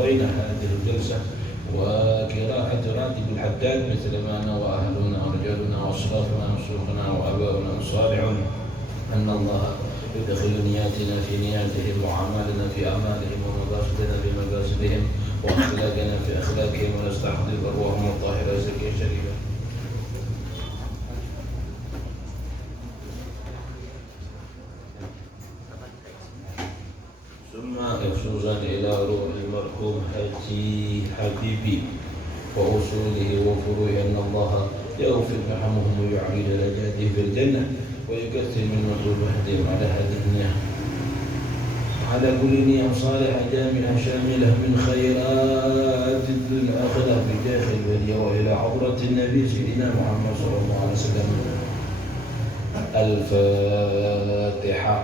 نوينا هذه الجلسة وقراءة راتب الحداد مثل ما نوى أهلنا ورجالنا وأشرافنا وشيوخنا وآباؤنا الصالح أن الله يدخل نياتنا في نياتهم وأعمالنا في أعمالهم ومقاصدنا في مقاصدهم وأخلاقنا في أخلاقهم ونستحضر أرواحهم الطاهرة الزكية الشريفة. ثم خصوصا إلى روح المرحوم حجي حبيبي وأصوله وفروعه أن الله يغفر لحمهم ويعيد درجاته في الجنة ويكثر من مطلوباتهم على هذه النعم على كل نعم صالحة جامعة شاملة من خيرات الدنيا والآخرة بجاه الولي وإلى حضرة النبي سيدنا محمد صلى الله عليه وسلم. الفاتحة.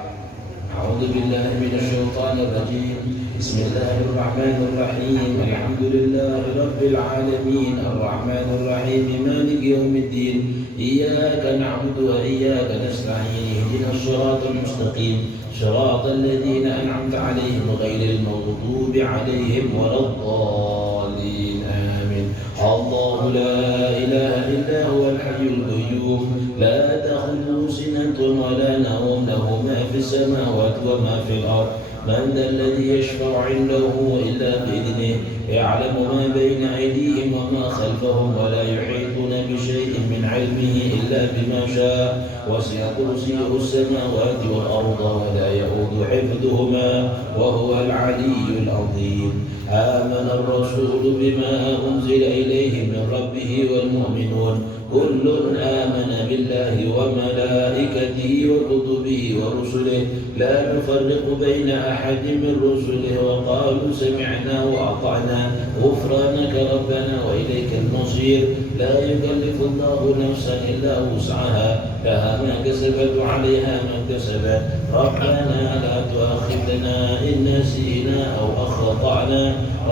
أعوذ بالله من الشيطان الرجيم. بسم الله الرحمن الرحيم. الحمد لله رب العالمين الرحمن الرحيم مالك يوم الدين إياك نعبد وإياك نستعين اهدنا الصراط المستقيم صراط الذين أنعمت عليهم غير المغضوب عليهم ولا الضالين آمين. الله لا إله إلا هو الحي القيوم لا تأخذه سنة ولا نوم له ما في السماوات وما في الأرض من ذا الذي يشفع عنده إلا بإذنه يعلم ما بين أيديهم وما خلفهم ولا يحيطون بشيء من علمه إلا بما شاء وسع كرسيه السماوات والأرض ولا يؤود حفظهما وهو العلي العظيم. آمن الرسول بما أنزل إليه من ربه والمؤمنون كل آمن بالله وملائكته وكتبه ورسله لا نفرق بين أحد من رسله وقالوا سمعنا وأطعنا غفرانك ربنا وإليك المصير. لا يكلف الله نفسا إلا وسعها لها ما كسبت وعليها ما اكتسبت ربنا لا تؤاخذنا إن نسينا أو أخطأنا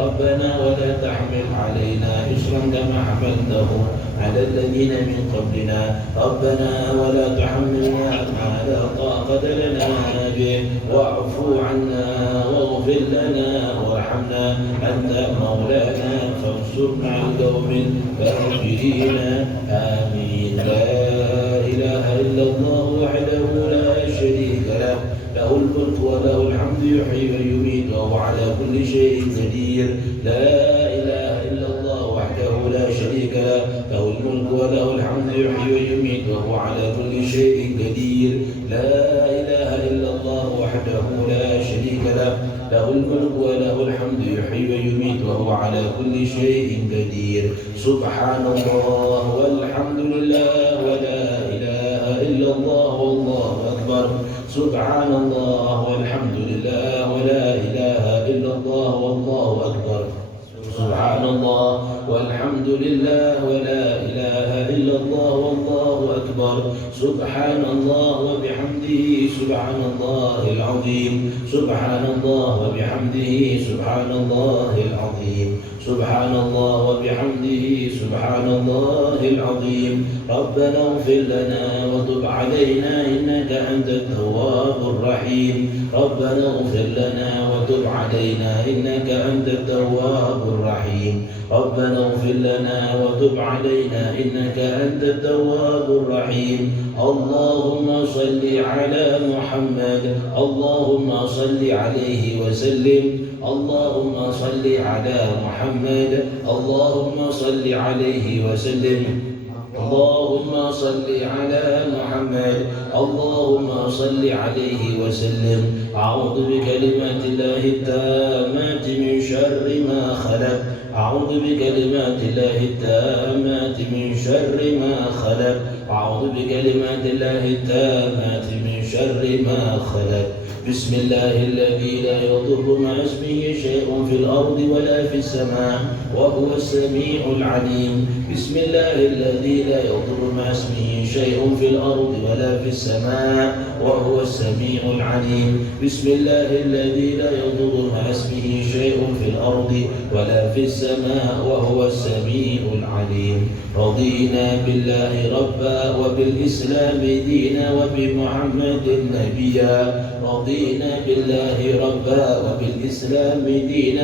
ربنا ولا تحمل علينا إصرا كما حملته على الذين من قبلنا ربنا ولا تحملنا ما لا طاقة لنا به واعف عنا واغفر لنا وارحمنا أنت مولانا فانصرنا على القوم الكافرين آمين. لا إله إلا الله وحده لا شريك له له الملك وله الحمد يحيي ويميت وهو على كل شيء قدير. لا إله إلا الله وحده لا شريك له له الملك وله الحمد يحيي ويميت وهو على كل شيء قدير. لا إله إلا الله وحده لا شريك له له الملك وله الحمد يحيي ويميت وهو على كل شيء قدير. سبحان الله والحمد لله ولا إله إلا الله والله أكبر. سبحان الله والحمد لله ولا إله إلا الله والله أكبر. سبحان الله والحمد لله ولا إله إلا الله والله أكبر. سبحان الله وبحمده سبحان الله العظيم. سبحان الله وبحمده سبحان الله العظيم. سبحان الله وبحمده سبحان الله العظيم. ربنا اغفر لنا وتب علينا إنك أنت التواب الرحيم. ربنا اغفر لنا وتب علينا إنك أنت التواب الرحيم. ربنا اغفر لنا وتب علينا إنك أنت التواب الرحيم. اللهم صل على محمد اللهم صل عليه وسلم. اللهم صل على محمد اللهم صل عليه وسلم. اللهم صل على محمد اللهم صل عليه وسلم. أعوذ بكلمات الله التامات من شر ما خلق. أعوذ بكلمات الله التامات من شر ما خلق. أعوذ بكلمات الله التامات من شر ما خلق. بسم الله الذي لا يضر مع اسمه شيء في الأرض ولا في السماء وهو السميع العليم. بسم الله الذي لا يضر مع اسمه شيء في الأرض ولا في السماء وهو السميع العليم. بسم الله الذي لا يضر مع اسمه شيء في الأرض ولا في السماء وهو السميع العليم. رضينا بالله ربا وبالإسلام دينا وبمحمد نبيا. رضينا بالله ربا وبالإسلام دينا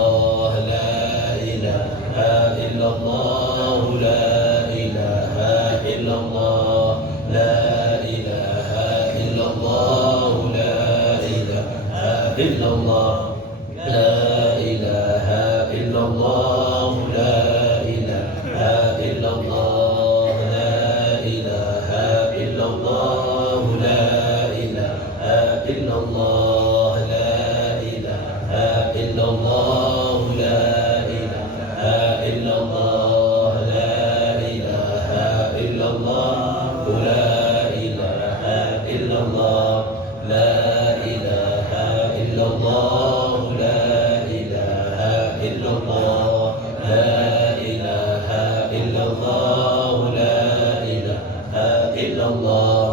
إلا الله لا إله إلا الله لا إله إلا الله لا إله إلا الله لا إله إلا الله لا إله إلا الله لا إله إلا الله لا إله إلا الله لا إله إلا الله لا إله إلا الله لا إله إلا الله لا إله إلا الله لا إله إلا الله لا إله إلا الله لا إله إلا الله لا إله إلا الله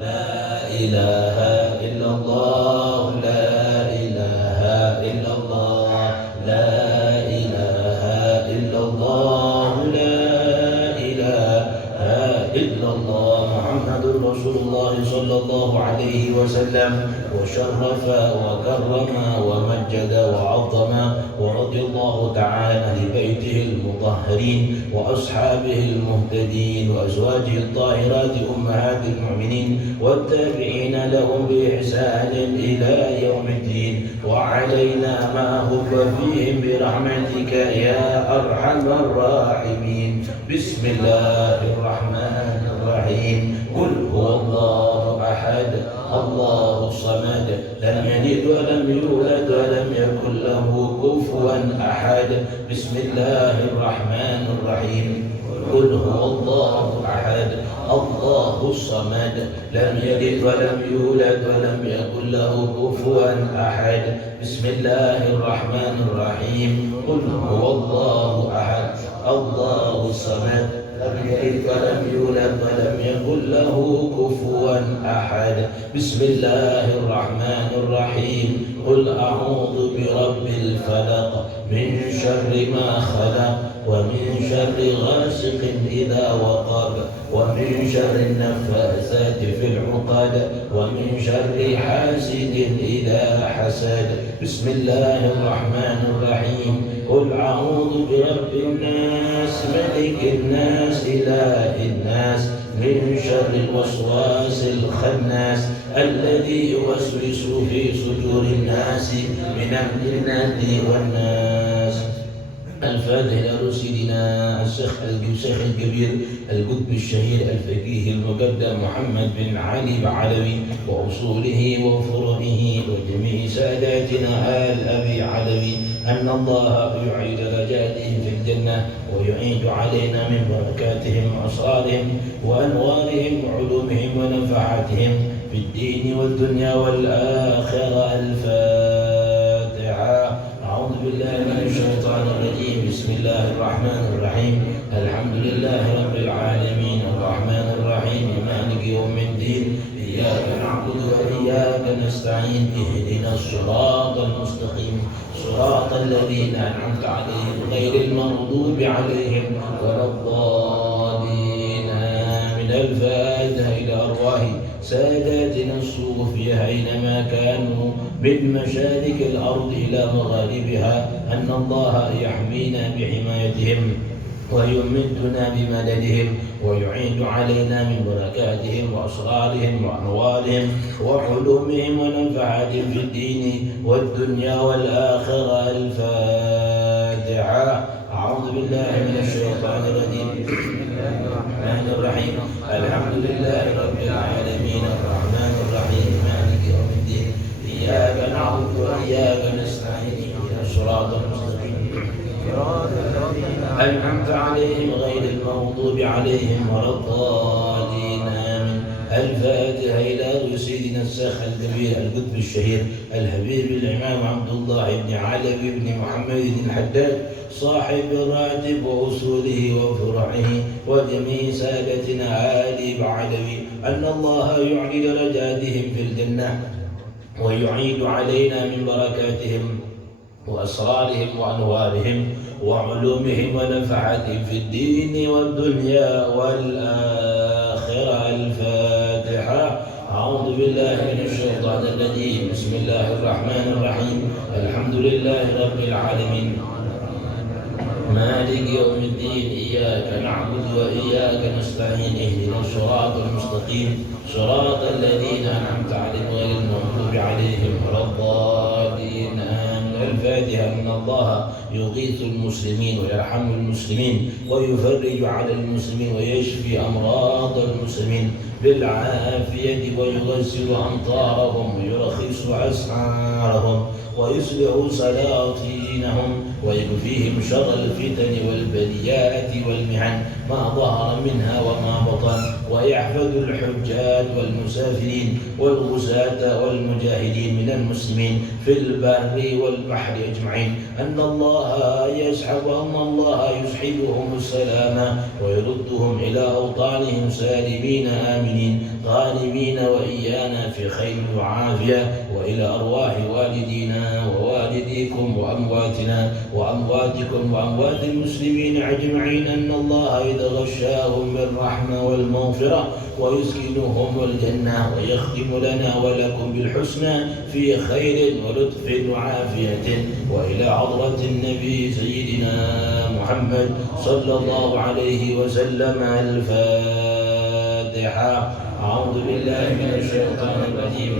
لا إله إلا الله لا إله إلا الله لا إله إلا الله لا إله إلا الله محمد رسول الله صلى الله عليه وسلم وشرف وكرم ومجد وعظم ورضي الله تعالى عن بيته المطهرين وأصحابه المهتدين وأزواجه الطاهرات أمهات المؤمنين والتابعين لهم بإحسان إلى يوم الدين وعلينا معهم وفيهم برحمتك يا أرحم الراحمين بسم الله الرحمن الرحيم قل هو الله أحد الله الصمد لم يلد ولم يولد ولم يكن له كفوا أحد بسم الله الرحمن الرحيم قل هو الله أحد الله الصمد لم يلد ولم يولد ولم يكن له كفوا أحد بسم الله الرحمن الرحيم قل هو الله أحد الله الصمد لم يلد ولم يولد ولم يكن له كفوا أحد بسم الله الرحمن الرحيم قل أعوذ برب الفلق من شر ما خلق ومن شر غاسق إذا وقب ومن شر النفاثات في العقد ومن شر حاسد إذا حسد بسم الله الرحمن الرحيم قل أعوذ برب الناس ملك الناس إله الناس من شر الوسواس الخناس الذي يوسوس في صدور الناس من الجنة والناس الفاتح إلى سيدنا الشيخ الكبير القطب الشهير الفقيه المقدم محمد بن علي بعلوي وأصوله وفروعه وجميع ساداتنا آل أبي علوي أن الله يعيد درجاتهم في الجنة ويعيد علينا من بركاتهم وأسرارهم وأنوارهم وعلومهم ونفعاتهم في الدين والدنيا والآخرة. الفاتحة. أعوذ بالله من الشيطان الرجيم. بسم الله الرحمن الرحيم. الحمد لله رب العالمين الرحمن الرحيم مالك يوم الدين إياك نعبد وإياك نستعين اهدنا الصراط المستقيم صراط الذين أنعمت عليهم غير المغضوب عليهم ولا الضالين. من الفاتحة إلى أرواح ساداتنا الصوفية أينما كانوا من مشارق الأرض إلى مغاربها أن الله يحمينا بحمايتهم ويمدنا بمددهم ويعيد علينا من بركاتهم وأسرارهم وأنوارهم وعلومهم ونفعاتهم في الدين والدنيا والآخرة. الفاتحة. أعوذ بالله من الشيطان الرجيم. بسم الله الرحمن الرحيم. الحمد لله رب العالمين الرحمن الرحيم مالك يوم الدين إياك نعبد وإياك نستعين اهدنا الصراط المستقيم أنعمت عليهم غير المغضوب عليهم ولا الضالين. آمين. الفاتحة إلى سيدنا الشيخ الكبير القطب الشهير الحبيب الإمام عبد الله بن علوي بن محمد الحداد صاحب الراتب وأصوله وفرعه وجميع سادتنا آل بعلوي أن الله يعلي درجاتهم في الجنة ويعيد علينا من بركاتهم وأسرارهم وأنوارهم وعلومهم ونفعاتهم في الدين والدنيا والآخرة. الفاتحة. أعوذ بالله من الشيطان الرجيم. بسم الله الرحمن الرحيم. الحمد لله رب العالمين مالك مالك يوم الدين إياك نعبد وإياك نستعين اهدنا الصراط المستقيم صراط الذين أنعمت عليهم غير المغضوب عليهم ولا الضالين آمين. الفاتحة. إن الله يغيث المسلمين ويرحم المسلمين ويفرج على المسلمين ويشفي أمراض المسلمين بالعافية ويغسل أمطارهم ويرخص أسعارهم ويصلح سلاطينهم ويكفيهم شر الفتن والبليات والمحن ما ظهر منها وما بطن ويحفظ الحجاج والمسافرين والغزاة والمجاهدين من المسلمين في البر والبحر أجمعين. أن الله يسحبهم السلام ويردهم إلى أوطانهم سالمين آمنين غانمين وإيانا في خير وعافية وإلى أرواح والدينا ووالديكم وأمواتنا وأمواتكم وأموات المسلمين أجمعين. أن الله إذا غشاهم بالرحمة والمغفرة ويسكنهم الجنة ويختم لنا ولكم بالحسنى في خير ولطف وعافية. وإلى حضرة النبي سيدنا محمد صلى الله عليه وسلم. الفاتحة. أعوذ بالله من الشيطان الرجيم.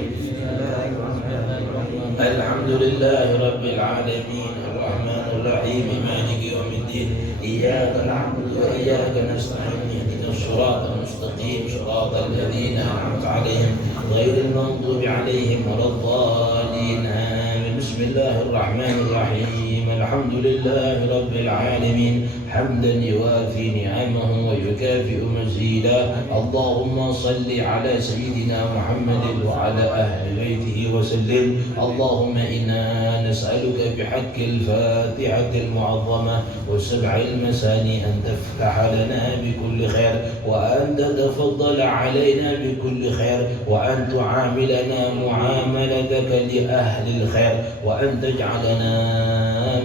الحمد لله رب العالمين الرحمن الرحيم مالك يوم الدين إياك نعبد وإياك نستعين اهدنا الصراط المستقيم صراط الذين أنعمت عليهم غير المغضوب عليهم ولا الضالين آمين. بسم الله الرحمن الرحيم. الحمد لله رب العالمين حمدا يوافي نعمه ويكافئ مزيدا. اللهم صل على سيدنا محمد وعلى أهل بيته وسلم. اللهم إنا نسألك بحق الفاتحة المعظمة والسبع المثاني أن تفتح لنا بكل خير وأن تتفضل علينا بكل خير وأن تعاملنا معاملتك لأهل الخير وأن تجعلنا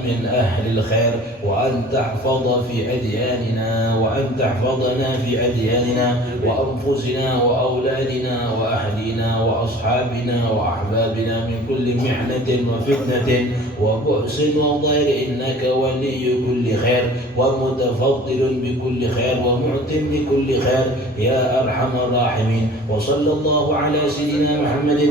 من أهل الخير وأن تحفظ في أدياننا وأن تحفظنا في أدياننا وأنفسنا وأولادنا وأهلنا وأصحابنا وأحبابنا من كل محنة وفتنة وبؤس وضير إنك ولي كل خير ومتفضل بكل خير ومعت بكل خير يا أرحم الراحمين. وصلى الله على سيدنا محمد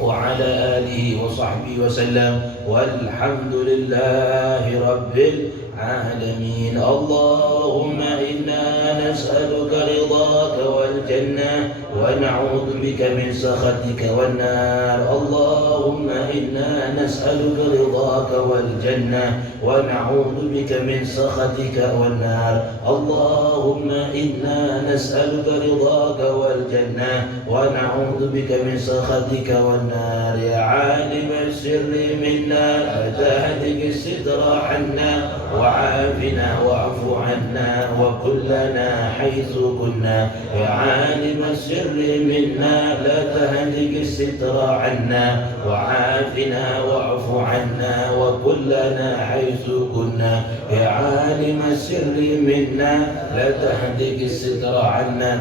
وعلى آله وصحبه وسلم والحمد لله رب العالمين. اللهم إنا نسألك رضاك والجنة ونعوذ بك من سخطك والنار. اللهم إنا نسألك رضاك والجنة ونعوذ بك من سخطك والنار. اللهم إنا نسألك رضاك والجنة ونعوذ بك من سخطك والنار. يا عالم السر منا أتهدك الستر عنا وعافنا واعف عنا وكلنا حيث كنا. يا عالم السر منا لا تهدك الستر عنا وعافنا واعف عنا وكلنا حيث كنا. يا عالم السر منا لا تهدك الستر عنا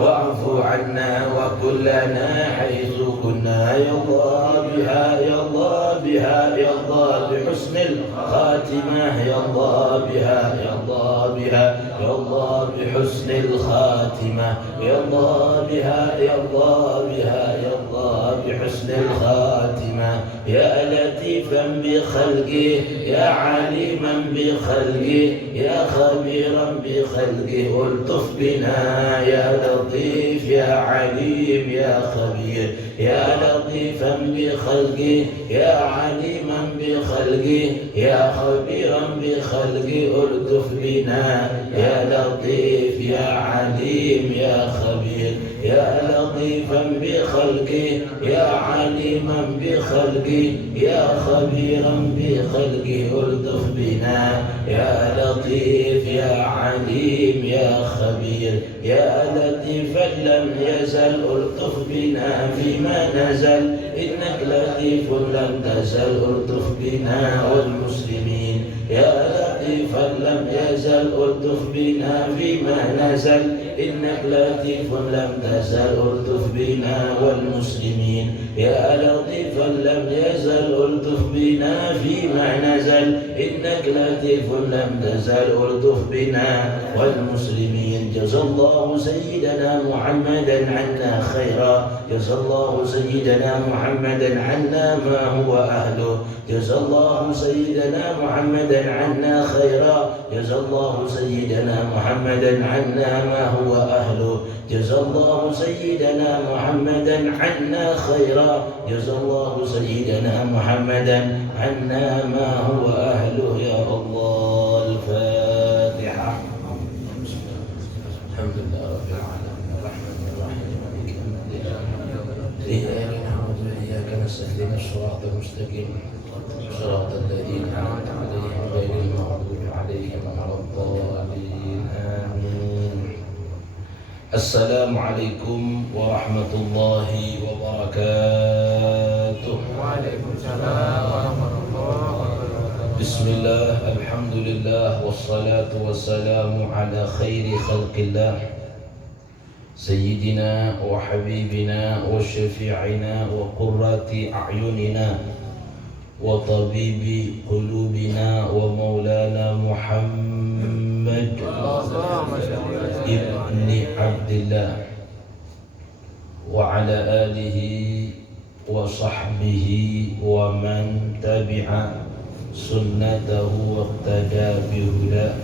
واعف عنا وكلنا حيث كنا. يا الله بها يا الله بها يا الله بحسن الخاتمة. يا الله بها يا الله بها يا الله بحسن الخاتمة. يا الله بها يا الله بها يا الله بحسن الخاتمة. يا لطيفا بخلقه يا عليما بخلقه يا خبيرا بخلقه الطف بنا يا لطيف يا عليم يا خبير. يا لطيفا بخلقه يا عليما بخلقه يا خبيرا بخلقه الطف بنا يا لطيف يا عليم يا خبير. يا لطيفا بخلقه يا عليما بخلقه يا خبيرا بخلقه الطف بنا يا لطيف يا عليم يا خبير. يا لطيفا لم يزل الطف بنا فيما نزل إنك لطيف لم تزل الطف بنا والمسلمين. يا لطيفا لم يزل الطف بنا فيما نزل إنك لطيف لم تزل الطف بنا والمسلمين. يا لطيفا لم يزل الطف بنا فيما نزل إنك لطيف لم تزل ألطف بنا والمسلمين. جزا الله سيدنا محمدا عنا خيرا، جزا الله سيدنا محمدا عنا ما هو أهله، جزا الله سيدنا محمدا عنا خيرا، جزا الله سيدنا محمدا عنا ما هو أهله، جزا الله سيدنا محمدا عنا خيرا، جزا الله سيدنا محمدا عنا ما هو أهله. يا الله. الفاتحة. الحمد لله رب العالمين الرحمن الرحيم مالك يوم الدين إياك نعبد وإياك نستعين الصراط المستقيم صراط الذين أنعمت عليهم غير المغضوب عليهم ولا الضالين. آمين. السلام عليكم ورحمة الله وبركاته. وعليكم السلام ورحمة الله وبركاته. بسم الله الحمد لله والصلاة والسلام على خير خلق الله سيدنا وحبيبنا وشفيعنا وقرة أعيننا وطبيب قلوبنا ومولانا محمد ابن عبد الله وعلى آله وصحبه ومن تبع سنته واقتدى بهداه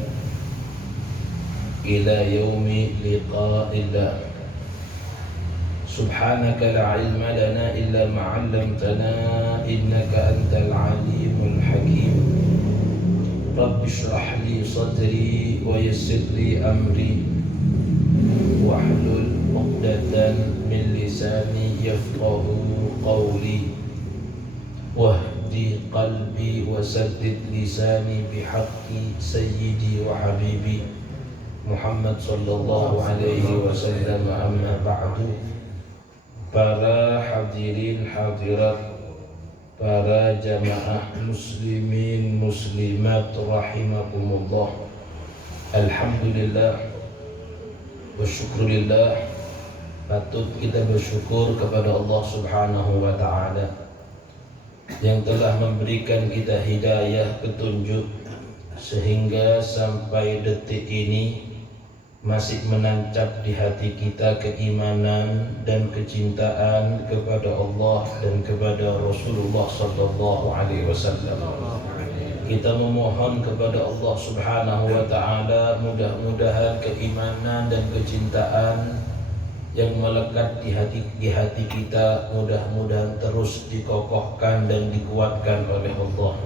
إلى يوم لقاء الله. سبحانك لا علم لنا إلا ما علمتنا إنك أنت العليم الحكيم. رب اشرح لي صدري ويسر لي أمري واحلل عقدة من لساني يفقه قولي واهدي قلبي وسدد لساني بحق سيدي وحبيبي Muhammad sallallahu alaihi wasallam. Amma ba'du. Para hadirin hadirat, para jamaah muslimin muslimat rahimakumullah. Alhamdulillah wa syukurillah, patut kita bersyukur kepada Allah subhanahu wa ta'ala yang telah memberikan kita hidayah petunjuk sehingga sampai detik ini masih menancap di hati kita keimanan dan kecintaan kepada Allah dan kepada Rasulullah sallallahu alaihi wasallam. Kita memohon kepada Allah subhanahu wa ta'ala mudah-mudahan keimanan dan kecintaan yang melekat di hati kita mudah-mudahan terus dikokohkan dan dikuatkan oleh Allah,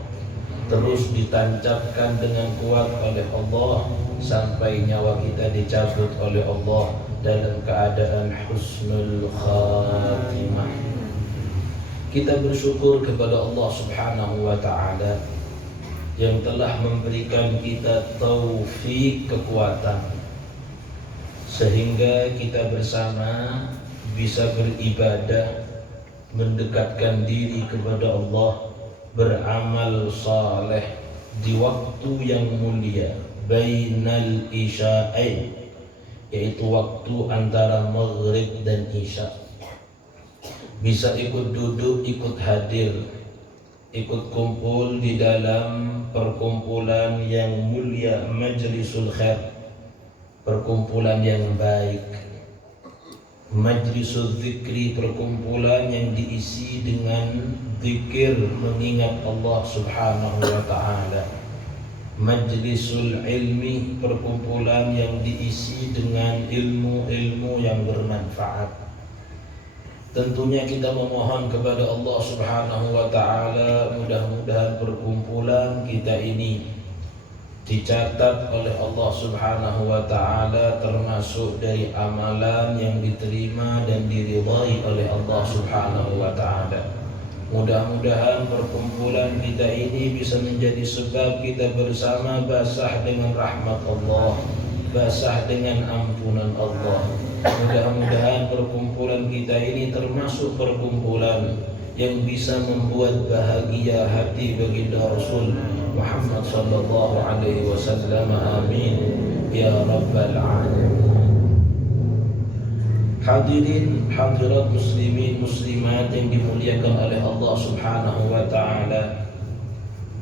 terus ditancapkan dengan kuat oleh Allah sampai nyawa kita dicabut oleh Allah dalam keadaan husnul khatimah. Kita bersyukur kepada Allah subhanahu wa ta'ala yang telah memberikan kita taufik kekuatan sehingga kita bersama bisa beribadah, mendekatkan diri kepada Allah, beramal saleh di waktu yang mulia bainal isya'ain, yaitu waktu antara maghrib dan isya. Bisa ikut duduk, ikut hadir, ikut kumpul di dalam perkumpulan yang mulia, majlisul khair, perkumpulan yang baik, majlisul zikri, perkumpulan yang diisi dengan zikir mengingat Allah subhanahu wa ta'ala, majlisul ilmi, perkumpulan yang diisi dengan ilmu-ilmu yang bermanfaat. Tentunya kita memohon kepada Allah subhanahu wa ta'ala mudah-mudahan perkumpulan kita ini dicatat oleh Allah subhanahu wa ta'ala termasuk dari amalan yang diterima dan diridhai oleh Allah subhanahu wa ta'ala. Mudah-mudahan perkumpulan kita ini bisa menjadi sebab kita bersama basah dengan rahmat Allah, basah dengan ampunan Allah. Mudah-mudahan perkumpulan kita ini termasuk perkumpulan yang bisa membuat bahagia hati baginda Rasul Muhammad sallallahu alaihi wasallam. Amin ya rabbal alamin. Hadirin hadirat muslimin muslimat yang dimuliakan oleh Allah subhanahu wa ta'ala,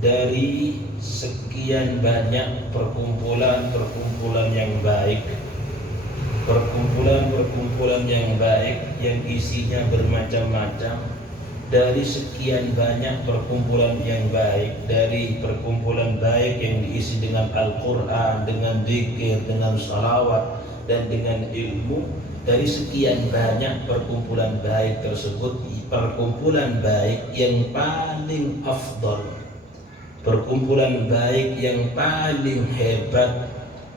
dari sekian banyak perkumpulan-perkumpulan yang baik, perkumpulan-perkumpulan yang baik yang isinya bermacam-macam, dari sekian banyak perkumpulan yang baik, dari perkumpulan baik yang diisi dengan Al-Quran, dengan zikir, dengan salawat, dan dengan ilmu, dari sekian banyak perkumpulan baik tersebut, perkumpulan baik yang paling afdal, perkumpulan baik yang paling hebat,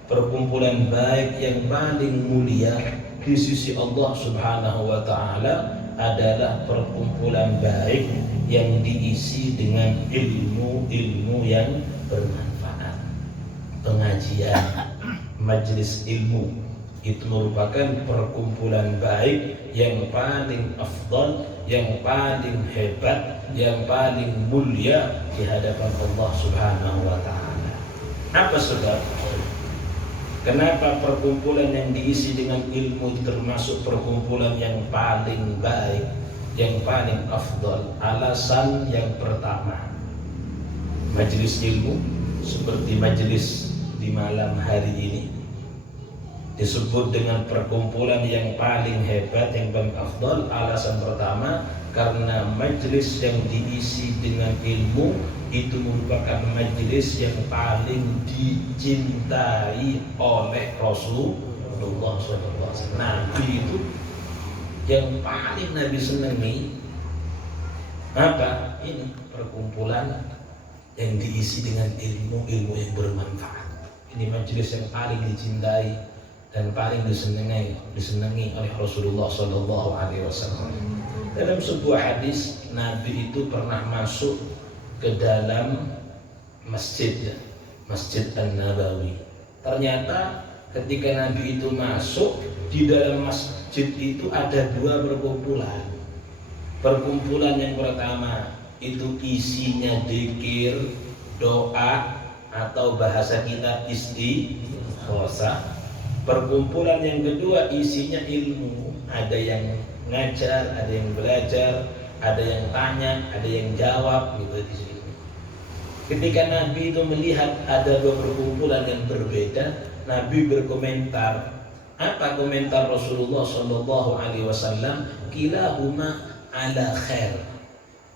perkumpulan baik yang paling mulia di sisi Allah Subhanahu wa Ta'ala adalah perkumpulan baik yang diisi dengan ilmu-ilmu yang bermanfaat. Pengajian, majelis ilmu itu merupakan perkumpulan baik yang paling afdal, yang paling hebat, yang paling mulia di hadapan Allah Subhanahu wa Ta'ala. Apa sebab? Kenapa perkumpulan yang diisi dengan ilmu termasuk perkumpulan yang paling baik, yang paling afdal? Alasan yang pertama, majelis ilmu seperti majelis di malam hari ini disebut dengan perkumpulan yang paling hebat, yang paling afdal. Alasan pertama, karena majelis yang diisi dengan ilmu itu merupakan majelis yang paling dicintai oleh Rasulullah SAW. Nabi itu yang paling Nabi senangi apa? Ini perkumpulan yang diisi dengan ilmu-ilmu yang bermanfaat. Ini majelis yang paling dicintai dan paling disenangi oleh Rasulullah SAW. Dalam sebuah hadis, Nabi itu pernah masuk ke dalam masjid An-Nabawi. Ternyata ketika Nabi itu masuk, di dalam masjid itu ada dua perkumpulan. Perkumpulan yang pertama itu isinya dzikir, doa, atau bahasa kita istighosa. Perkumpulan yang kedua isinya ilmu, ada yang ngajar, ada yang belajar, ada yang tanya, ada yang jawab gitu di sini. Ketika Nabi itu melihat ada dua perkumpulan yang berbeda, Nabi berkomentar. Apa komentar Rasulullah Shallallahu Alaihi Wasallam? Kilahuma ala khair.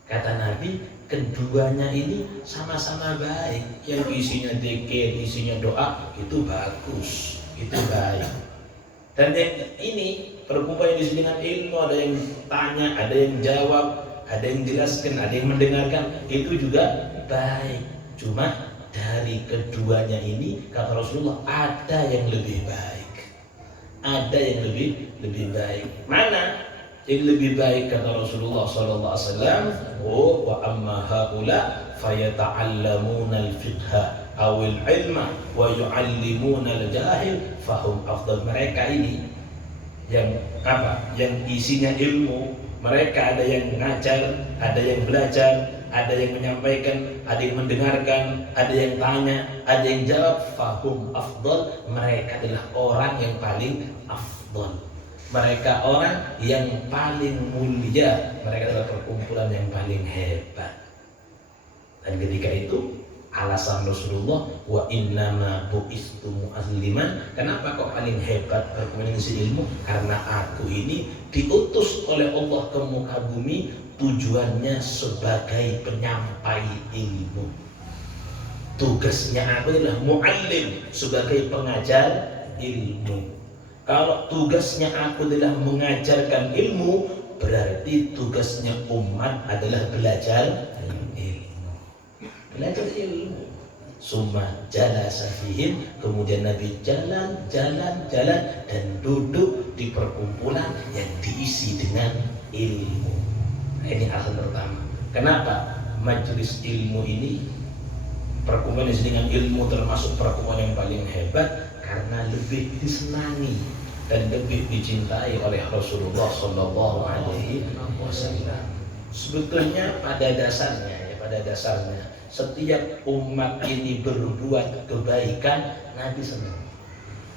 Kata Nabi, keduanya ini sama-sama baik. Yang isinya dzikir, isinya doa, itu bagus, itu baik. Dan yang ini perkumpulan yang diisi dengan ilmu, ada yang tanya, ada yang jawab, ada yang jelaskan, ada yang mendengarkan, itu juga baik. Cuma dari keduanya ini, kata Rasulullah, ada yang lebih baik, ada yang lebih baik. Mana yang lebih baik? Kata Rasulullah SAW, oh, wa amma haula fayata'allamuna al-fiqha awil ilma wa yu'allimuna al-jahil fahum afdal. Mereka ini yang apa? Yang isinya ilmu. Mereka ada yang ngajar, ada yang belajar, ada yang menyampaikan, ada yang mendengarkan, ada yang tanya, ada yang jawab. Fahum afdal. Mereka adalah orang yang paling afdal. Mereka orang yang paling mulia. Mereka adalah perkumpulan yang paling hebat. Dan ketika itu alasan Rasulullah, wa innama bu'istu mu'azliman. Kenapa kok paling hebat perkumpulan ilmu? Karena aku ini diutus oleh Allah ke muka bumi, tujuannya sebagai penyampai ilmu. Tugasnya aku adalah mu'allim, sebagai pengajar ilmu. Kalau tugasnya aku adalah mengajarkan ilmu, berarti tugasnya umat adalah belajar ilmu. Belajar ilmu. Summa jalasa fihim, kemudian Nabi jalan dan duduk di perkumpulan yang diisi dengan ilmu. Nah, ini alasan pertama. Kenapa majelis ilmu ini, perkumpulan dengan ilmu termasuk perkumpulan yang paling hebat? Karena lebih disenangi dan lebih dicintai oleh Rasulullah Shallallahu Alaihi Wasallam. Sebetulnya pada dasarnya setiap umat ini berbuat kebaikan, Nabi senang.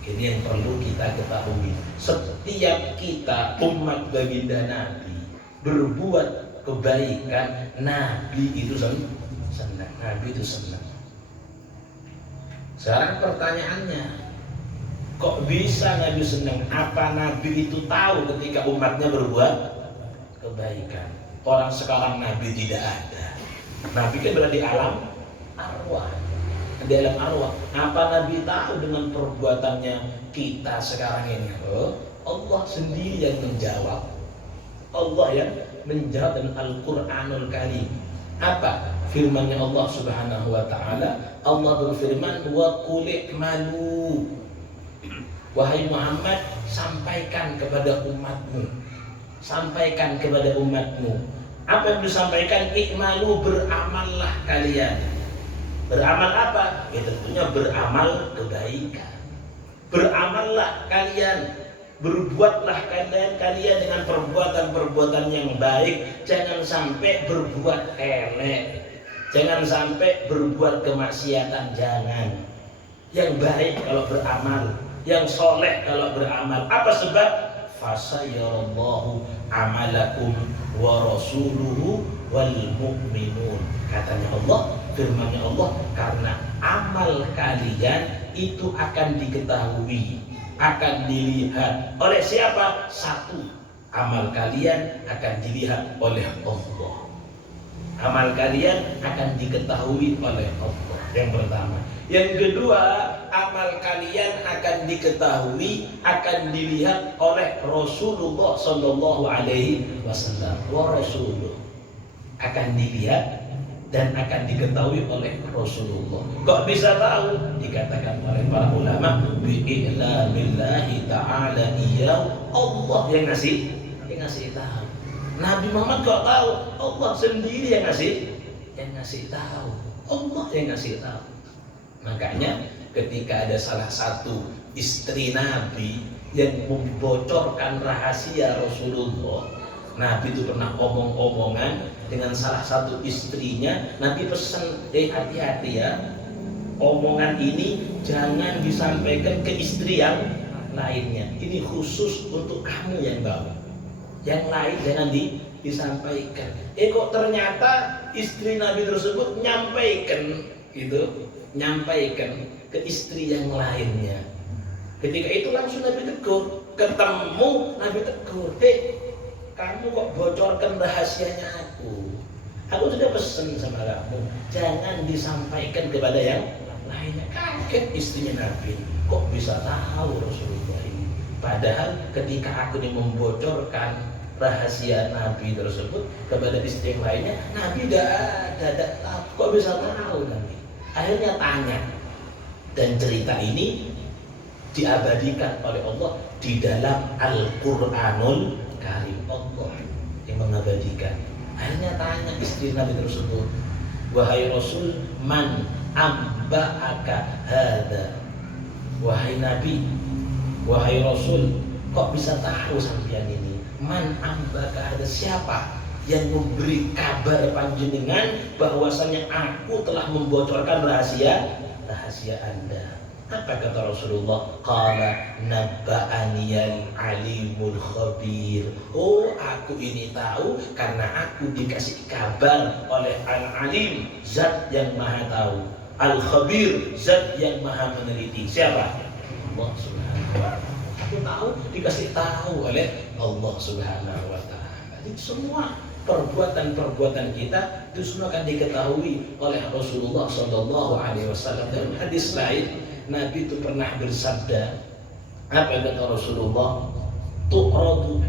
Ini yang perlu kita ketahui. Setiap kita umat baginda Nabi berbuat kebaikan, Nabi itu Senang. Nabi itu senang. Sekarang pertanyaannya, kok bisa Nabi senang? Apa Nabi itu tahu ketika umatnya berbuat kebaikan? Orang sekarang Nabi tidak ada. Nabi kan berada di alam arwah. Di alam arwah. Apa Nabi tahu dengan perbuatannya kita sekarang ini? Oh, Allah sendiri yang menjawab. Allah yang menjawab dengan Al-Quranul Karim. Apa firman-Nya Allah Subhanahu wa taala? Allah berfirman, "Wa qul i'malu." Wahai Muhammad, sampaikan kepada umatmu. Sampaikan kepada umatmu. Apa yang disampaikan? I'malu, beramallah kalian. Beramal apa? Ya tentunya beramal kebaikan. Beramallah kalian. Berbuatlah kalian dengan perbuatan-perbuatan yang baik. Jangan sampai berbuat elek. Jangan sampai berbuat kemaksiatan. Jangan. Yang baik kalau beramal, yang soleh kalau beramal. Apa sebab? Fasayarallahu amalakum wa rasuluhu wal mu'minun. Katanya Allah, firman-Nya Allah, karena amal kalian itu akan diketahui, akan dilihat oleh siapa? Satu, amal kalian akan dilihat oleh Allah. Amal kalian akan diketahui oleh Allah. Yang pertama. Yang kedua, amal kalian akan diketahui, akan dilihat oleh Rasulullah Sallallahu Alaihi Wasallam. Wa Rasuluh akan dilihat dan akan diketahui oleh Rasulullah. Kok bisa tahu? Dikatakan oleh para ulama, bi'ilamillahi ta'ala iyyahu, Allah yang ngasih tahu. Nabi Muhammad kok tahu? Allah sendiri yang ngasih tahu. Allah yang ngasih tahu. Makanya ketika ada salah satu istri Nabi yang membocorkan rahasia Rasulullah, Nabi itu pernah omong-omongan dengan salah satu istrinya. Nabi pesan, hati-hati ya, omongan ini jangan disampaikan ke istri yang lainnya. Ini khusus untuk kamu yang bawa. Yang lain jangan disampaikan. Kok ternyata istri Nabi tersebut nyampaikan ke istri yang lainnya. Ketika itu langsung Nabi tegur, ketemu Nabi tegur, kamu kok bocorkan rahasianya aku? Aku sudah pesan sama kamu, jangan disampaikan kepada yang lainnya. Kaget istrinya Nabi, kok bisa tahu Rasulullah ini? Padahal ketika aku ini membocorkan rahasia Nabi tersebut kepada istri yang lainnya, Nabi tidak tahu. Kok bisa tahu Nabi? Akhirnya tanya, dan cerita ini diabadikan oleh Allah di dalam Al-Quranul Karim. Allah yang mengabadikan. Akhirnya tanya istri Nabi tersebut, wahai Rasul, man amba'aka hada? Wahai Nabi, wahai Rasul, kok bisa tahu sampean ini? Man amba'aka hada? Siapa yang memberi kabar panjenengan bahwasanya aku telah membocorkan rahasia Anda? Apa kata Rasulullah? Qala nabba'aniyal alimul khabir. Oh, aku ini tahu karena aku dikasih kabar oleh al-alim, zat yang maha tahu, al-khabir, zat yang maha meneliti. Siapa? Allah Subhanahu wa ta'ala. Aku tahu, dikasih tahu oleh Allah Subhanahu wa ta'ala. Jadi semua perbuatan-perbuatan kita itu semua akan diketahui oleh Rasulullah Sallallahu Alaihi Wasallam. Dalam hadis lain, Nabi itu pernah bersabda, apa kata Rasulullah? Tu'radu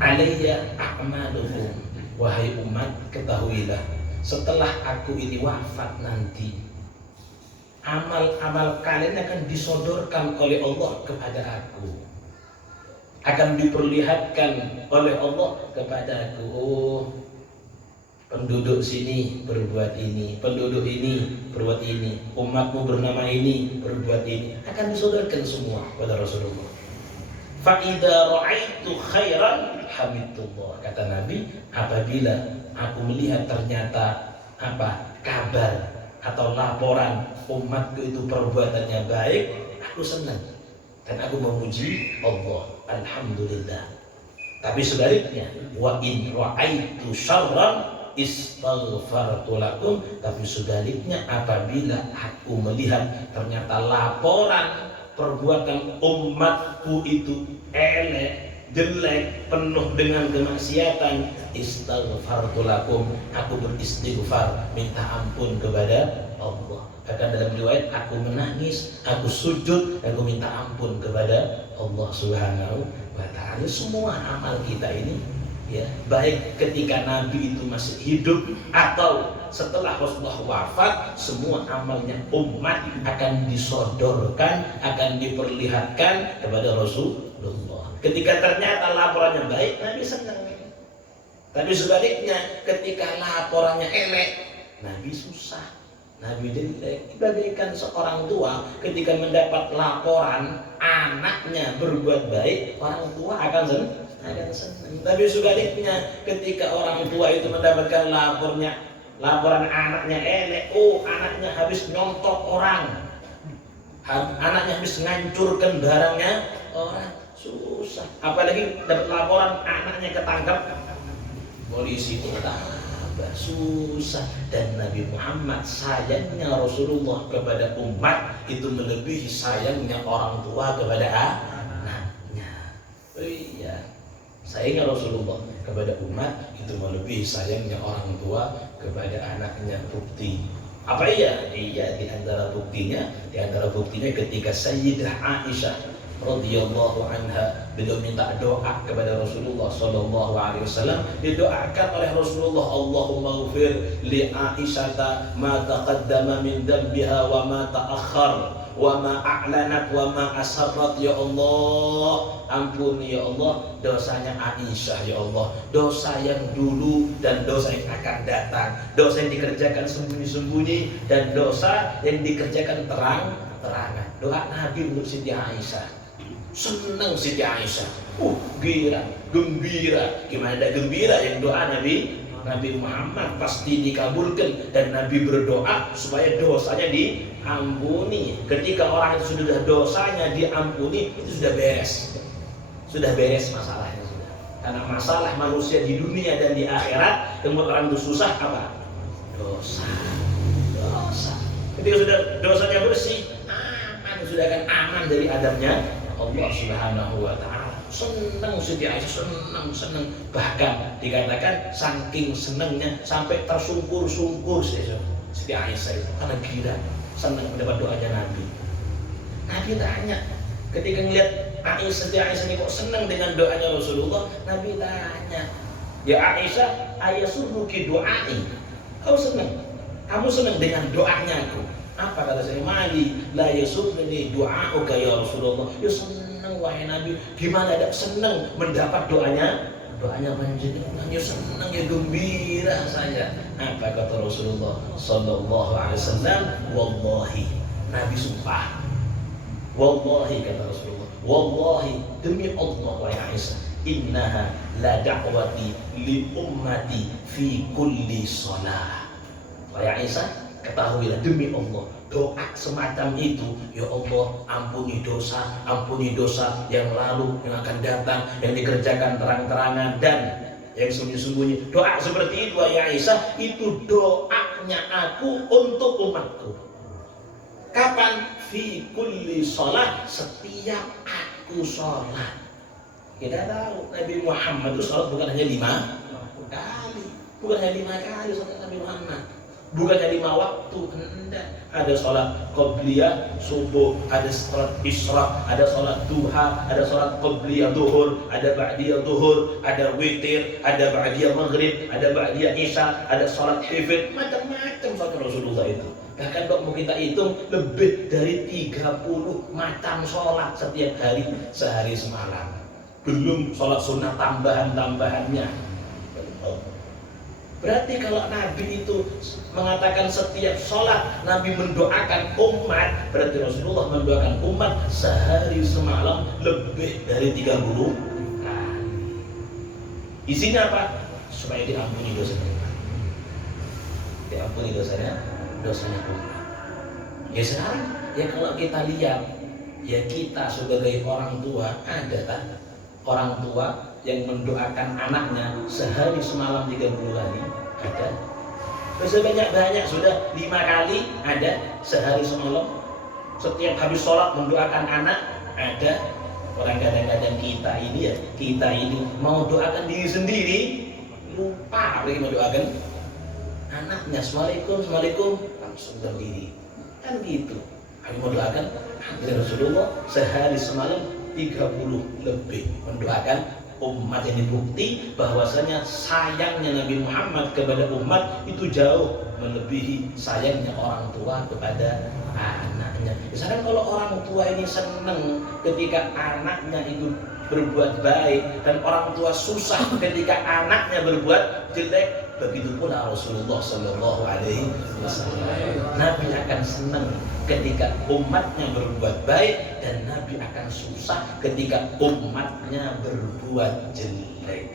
alayya a'malukum. Wahai umat, ketahuilah, setelah aku ini wafat nanti, amal-amal kalian akan disodorkan oleh Allah kepada aku, akan diperlihatkan oleh Allah kepadaku. Oh, penduduk sini berbuat ini, penduduk ini berbuat ini, umatmu bernama ini berbuat ini, akan disodorkan semua kepada Rasulullah. Fa idza ra'aitu khairan hamidullah. Kata Nabi, apabila aku melihat ternyata kabar atau laporan umatku itu perbuatannya baik, aku senang dan aku memuji Allah. Alhamdulillah. Tapi sebaliknya, wa in ra'aitu syarran istaghfartu lakum, tapi sebaliknya apabila aku melihat ternyata laporan perbuatan umatku itu elek, jelek, penuh dengan kemaksiatan, istaghfartu lakum, aku beristighfar, minta ampun kepada Allah. Bahkan dalam riwayat aku menangis, aku sujud, aku minta ampun kepada Allah Subhanahu wa ta'ala. Semua amal kita ini ya, baik ketika Nabi itu masih hidup atau setelah Rasulullah wafat, semua amalnya umat akan disodorkan, akan diperlihatkan kepada Rasulullah. Ketika ternyata laporannya baik, Nabi senang. Tapi sebaliknya ketika laporannya elek, Nabi susah, Nabi jelek. Bagaikan seorang tua ketika mendapat laporan anaknya berbuat baik, orang tua akan senang. Tapi sebaliknya ketika orang tua itu mendapatkan laporan anaknya elek, oh anaknya habis nyontok orang, anaknya habis ngancurkan barangnya orang, susah. Apalagi dapat laporan anaknya ketangkap polisi, itu tambah susah. Dan Nabi Muhammad sayangnya Rasulullah kepada umat itu melebihi sayangnya orang tua kepada anaknya. Oh iya, sayangnya Rasulullah kepada umat itu melebihi sayangnya orang tua kepada anaknya. Bukti apa iya? Iya, di antara buktinya ketika Sayyidah Aisyah radhiyallahu anha beliau minta doa kepada Rasulullah sallallahu alaihi wasallam, didoakan oleh Rasulullah, Allahumma ighfir li Aisyata ma taqaddama min dambiha wa ma ta'akhkhar wa ma a'lanat wa ma asarrat. Ya Allah, ampuni ya Allah dosanya Aisyah, ya Allah, dosa yang dulu dan dosa yang akan datang, dosa yang dikerjakan sembunyi-sembunyi dan dosa yang dikerjakan terang-terangan. Doa Nabi untuk Siti Aisyah. Senang Siti Aisyah, gembira. Gimana ada gembira yang doa Nabi Muhammad pasti dikabulkan, dan Nabi berdoa supaya dosanya diampuni. Ketika orang itu sudah dosanya diampuni, itu sudah beres masalahnya sudah. Karena masalah manusia di dunia dan di akhirat yang membuat orang itu susah apa? Dosa. Ketika sudah dosanya bersih, sudah akan aman dari adabnya Allah Subhanahu wa ta'ala. Senang Siti Aisyah, senang. Bahkan dikatakan saking senangnya sampai tersungkur-sungkur Siti Aisyah itu karena gila, senang mendapat doanya Nabi. Nabi tanya, ketika melihat Siti Aisyah ini kok senang dengan doanya Rasulullah, Nabi tanya, ya Aisyah, ayasurruki doai, kamu senang dengan doanya aku? Apa kata saya? Mali la yasurruni du'auka ya Rasulullah. Ya senang wahai Nabi. Gimana ada senang mendapat doanya panjenengan? Ya senang, ya gembira saya. Apa kata Rasulullah sallallahu alaihi wasallam? Wallahi, Nabi sumpah. Wallahi kata Rasulullah, wallahi demi Allah wahai Aisyah, innaha la da'wati li ummati fi kulli shalah. Wahai Aisyah, ketahuilah demi Allah, doa semacam itu, ya Allah ampuni dosa yang lalu, yang akan datang, yang dikerjakan terang-terangan dan yang sembunyi-sembunyi. Doa seperti itu ya Aisyah, itu doanya aku untuk umatku. Kapan? Fi kulli sholat, setiap aku sholat. Kita tahu Nabi Muhammad itu sholat bukan hanya 5 kali, bukan hanya 5 kali sholat Nabi Muhammad. Bukannya 5 waktu, enggak. Ada sholat qobliyah subuh, ada sholat isyraq, ada sholat duha, ada sholat qobliyah duhur, ada ba'diyah duhur, ada witir, ada ba'diyah maghrib, ada ba'diyah isya, ada sholat hifid, macam-macam sholat Rasulullah itu. Bahkan kalau mau kita hitung, lebih dari 30 macam sholat setiap hari, sehari semalam. Belum sholat sunnah tambahan-tambahannya. Berarti kalau Nabi itu mengatakan setiap sholat Nabi mendoakan umat, berarti Rasulullah mendoakan umat sehari semalam lebih dari 30 kali. Isinya apa? Supaya diampuni dosanya. Diampuni dosanya umat. Ya sekarang, ya kalau kita lihat, ya kita sebagai orang tua, ada tak orang tua yang mendoakan anaknya sehari semalam 30 kali? Ada. Banyak sudah 5 kali ada sehari semalam. Setiap habis sholat mendoakan anak ada. Orang kadang-kadang kita ini mau doakan diri sendiri lupa apalagi mau doakan anaknya. Assalamualaikum langsung berdiri kan gitu. Kami mau doakan Rasulullah sehari semalam 30 lebih mendoakan umat, yang dibukti bahwasanya sayangnya Nabi Muhammad kepada umat itu jauh melebihi sayangnya orang tua kepada anaknya. Misalkan kalau orang tua ini senang ketika anaknya itu berbuat baik dan orang tua susah ketika anaknya berbuat jelek, begitu pula Rasulullah Shallallahu Alaihi Wasallam. Nabi akan senang ketika umatnya berbuat baik dan Nabi akan susah ketika umatnya berbuat jelek.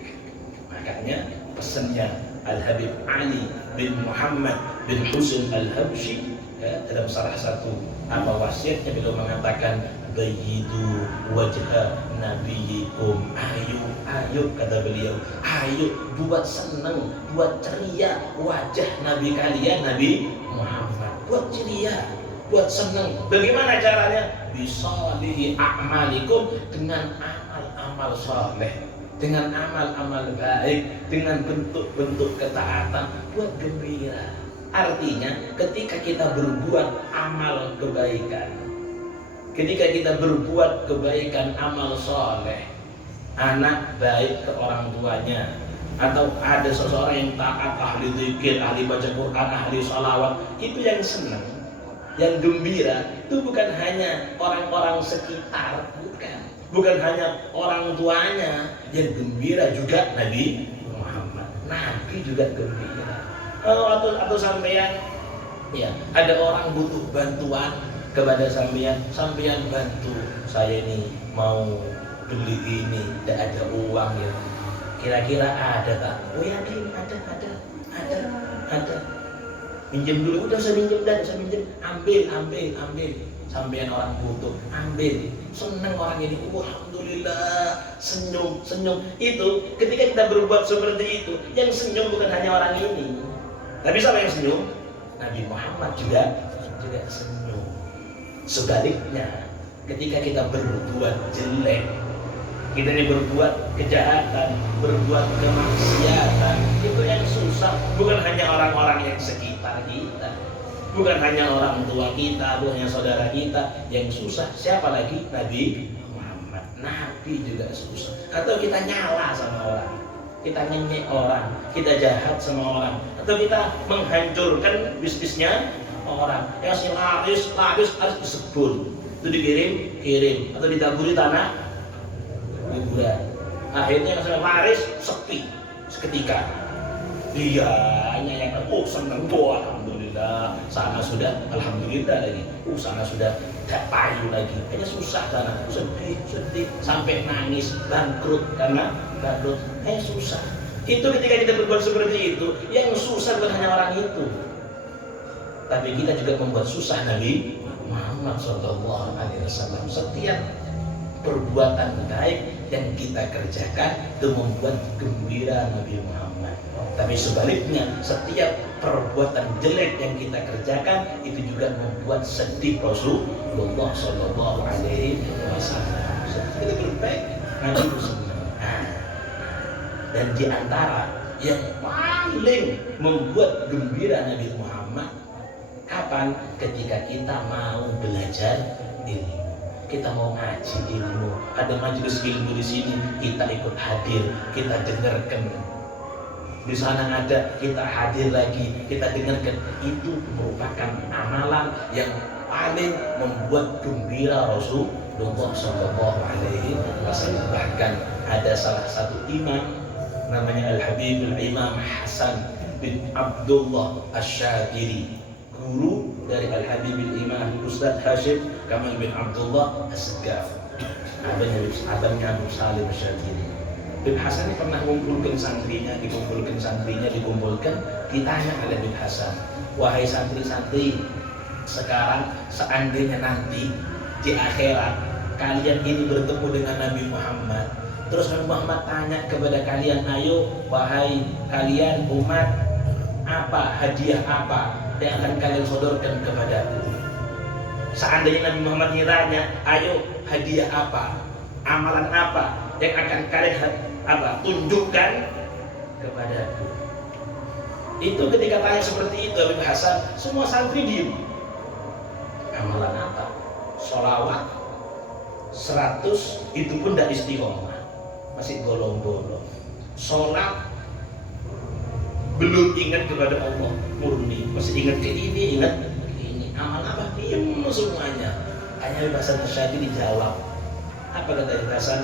Makanya pesannya Al-Habib Ali bin Muhammad bin Husain Al-Habsyi dalam salah satu wasiatnya beliau mengatakan, bayyidu wajha nabiyikum, ayo kata beliau, ayo buat senang, buat ceria wajah Nabi kalian, Nabi Muhammad, buat ceria, buat senang. Bagaimana caranya? Bisalihi a'malikum, dengan amal-amal saleh, dengan amal-amal baik, dengan bentuk-bentuk ketaatan, buat gembira. Artinya ketika kita berbuat amal kebaikan, ketika kita berbuat kebaikan amal soleh, anak baik ke orang tuanya, atau ada seseorang yang taat, ahli zikir, ahli baca Quran, ahli sholawat, itu yang senang, yang gembira itu bukan hanya orang-orang sekitar, bukan hanya orang tuanya, yang gembira juga Nabi Muhammad. Nabi juga gembira. Atau sampean ya ada orang butuh bantuan kepada sampean bantu, saya ini mau beli ini, tidak ada uang ya, kira-kira ada tak? Oh ya ada. Minjem dulu, udah saya minjem, ambil. Sampean orang butuh, ambil. Senang orang ini, alhamdulillah, senyum. Itu ketika kita berbuat seperti itu, yang senyum bukan hanya orang ini, tapi siapa yang senyum? Nabi Muhammad juga senyum. Sebaliknya, ketika kita berbuat jelek, kita ini berbuat kejahatan, berbuat kemaksiatan, itu yang susah bukan hanya orang-orang yang sekitar kita, bukan hanya orang tua kita, bukan hanya saudara kita. Yang susah siapa lagi? Nabi Muhammad. Nabi juga susah. Atau kita nyala sama orang, kita nyenyek orang, kita jahat sama orang, atau kita menghancurkan bisnisnya orang. Yang laris disebut, itu dikirim, atau ditaburi tanah kuburan. Akhirnya yang laris sepi seketika. Dia hanya yang senang, alhamdulillah, sana sudah alhamdulillah lagi, sana sudah tidak payu lagi, hanya susah sana, sedih sampai nangis, bangkrut karena bangkrut, susah. Itu ketika kita berbuat seperti itu, yang susah bukan hanya orang itu, tapi kita juga membuat susah Nabi Muhammad SAW. Setiap perbuatan baik yang kita kerjakan itu membuat gembira Nabi Muhammad. Tapi sebaliknya, setiap perbuatan jelek yang kita kerjakan itu juga membuat sedih Rasulullah SAW. Kita berbaik, Nabi senang. Dan di antara yang paling membuat gembira Nabi Muhammad kapan? Ketika kita mau belajar ilmu, kita mau ngaji ilmu, ada majelis ilmu di sini, kita ikut hadir, kita dengarkan. Di sana ada, kita hadir lagi, kita dengarkan. Itu merupakan amalan yang paling membuat gembira Rasulullah SAW. Bahkan ada salah satu imam namanya Al-Habib Al-Imam Hasan bin Abdullah Asy-Syadzili, guru dari Al-Habib Al-Imam Ustaz Hashim Kamal bin Abdullah As-Segaf, abangnya Abu Salim Asy-Syadzili. Bin Hasan ini pernah dikumpulkan santrinya, ditanya oleh Bin Hasan, wahai santri-santri, sekarang seandainya nanti di akhirat kalian ini bertemu dengan Nabi Muhammad, terus Nabi Muhammad tanya kepada kalian, ayo wahai kalian umat, apa, hadiah apa yang akan kalian sodorkan kepadaku? Seandainya Nabi Muhammad ditanya, ayo hadiah apa, amalan apa yang akan kalian tunjukkan kepadaku? Itu ketika tanya seperti itu Habib Hasan, semua santri diem. Amalan apa? Sholawat 100 itu pun tidak istiqomah, masih bolong-bolong. Sholat belum ingat kepada Allah murni, masih ingat ke ini, ingat ke ini. Amal apa? Diem semuanya. Hanya Habib Hasan Asy'adzili dijawab. Apa kata Habib Hasan?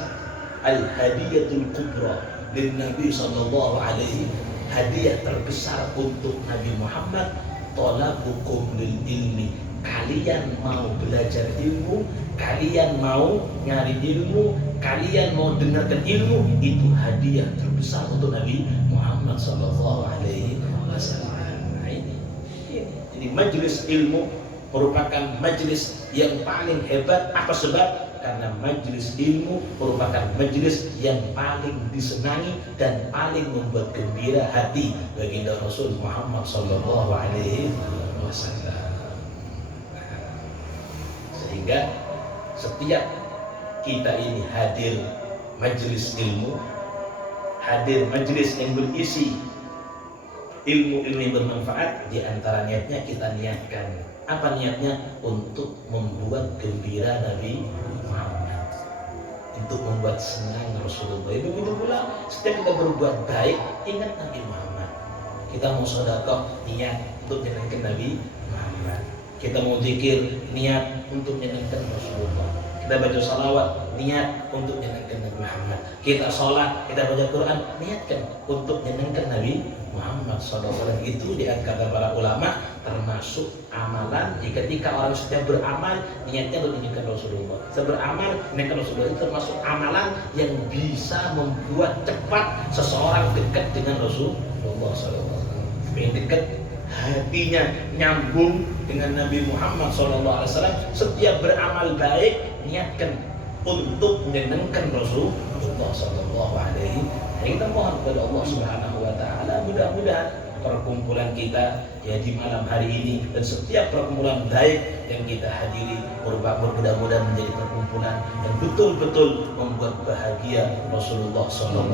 Al-hadiyatul kubra lin Nabi sallallahu alaihi, hadiah terbesar untuk Nabi Muhammad, talabukum lil ilmi. Kalian mau belajar ilmu, kalian mau nyari ilmu, kalian mau dengarkan ilmu, itu hadiah terbesar untuk Nabi Muhammad sallallahu alaihi wasallam. Nah, ini. Jadi majelis ilmu merupakan majelis yang paling hebat. Apa sebab? Karena majelis ilmu merupakan majelis yang paling disenangi dan paling membuat gembira hati baginda Rasul Muhammad sallallahu alaihi wasallam. Sehingga setiap kita ini hadir majelis ilmu, hadir majelis yang berisi ilmu-ilmu yang bermanfaat, di antara niatnya kita niatkan. Apa niatnya? Untuk membuat gembira Nabi Muhammad, untuk membuat senang Rasulullah. Begitu pula setiap kita berbuat baik, ingat Nabi Muhammad. Kita mau sedekah, niat untuk menyenangkan Nabi Muhammad. Kita mau zikir, niat untuk menyenangkan Rasulullah. Kita baca salawat, niat untuk menyenangkan Nabi Muhammad. Kita sholat, kita baca Quran, niatkan untuk menyenangkan Nabi Muhammad SAW. Itu dikatakan para ulama termasuk amalan. Ketika orang sudah beramal, niatnya untuk menyenangkan Rasulullah. Beramal menyenangkan Rasulullah itu termasuk amalan yang bisa membuat cepat seseorang dekat dengan Rasulullah SAW. Yang dekat, hatinya nyambung dengan Nabi Muhammad SAW. Setiap beramal baik niatkan untuk menyenangkan Rasulullah SAW. Kita mohon kepada Allah Subhanahu Wa Taala, mudah-mudahan perkumpulan kita ya di malam hari ini dan setiap perkumpulan baik yang kita hadiri mudah-mudahan menjadi perkumpulan yang betul-betul membuat bahagia Rasulullah SAW.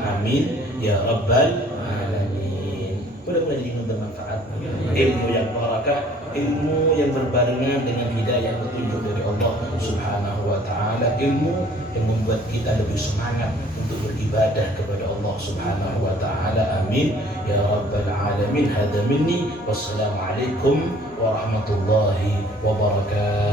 Amin ya Rabbal Alamin. Mudah-mudahan ini bermanfaat, ilmu yang barakah, ilmu yang berbarengan dengan hidayah petunjuk dari Allah Subhanahu Wa Taala, ilmu yang membuat kita lebih semangat untuk beribadah kepada Allah Subhanahu Wa Taala. Amin ya Rabbal Alamin. Hada minni, wassalamualaikum warahmatullahi wabarakatuh.